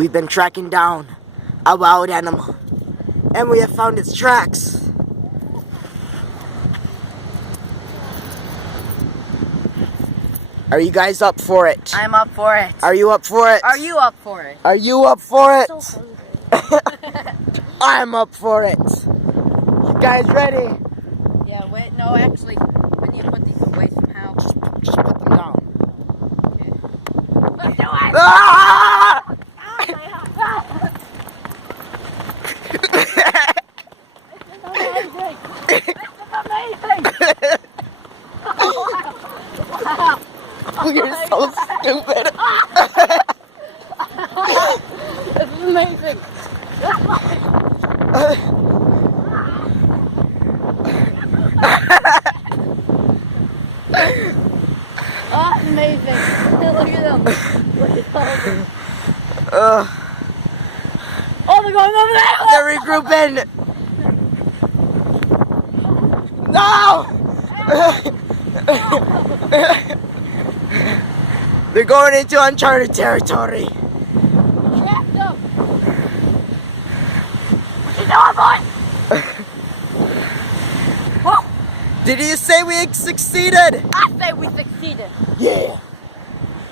We've been tracking down a wild animal, and we have found its tracks. Are you guys up for it? I'm up for it. Are you up for it? Are you up for it? Are you up for it? I'm so hungry. I'm up for it. You guys ready? Yeah, wait, no, actually, I need to put these away somehow. Just put them down. Okay. Let's do it! Ah! This is amazing! Wow! You're so stupid. This is amazing! Oh, amazing! Look at them! Look at them! Oh, they're going over there! They're regrouping. No! They're going into uncharted territory. Get them! What you doing, boy? Whoa! Did you say we succeeded? I say we succeeded. Yeah.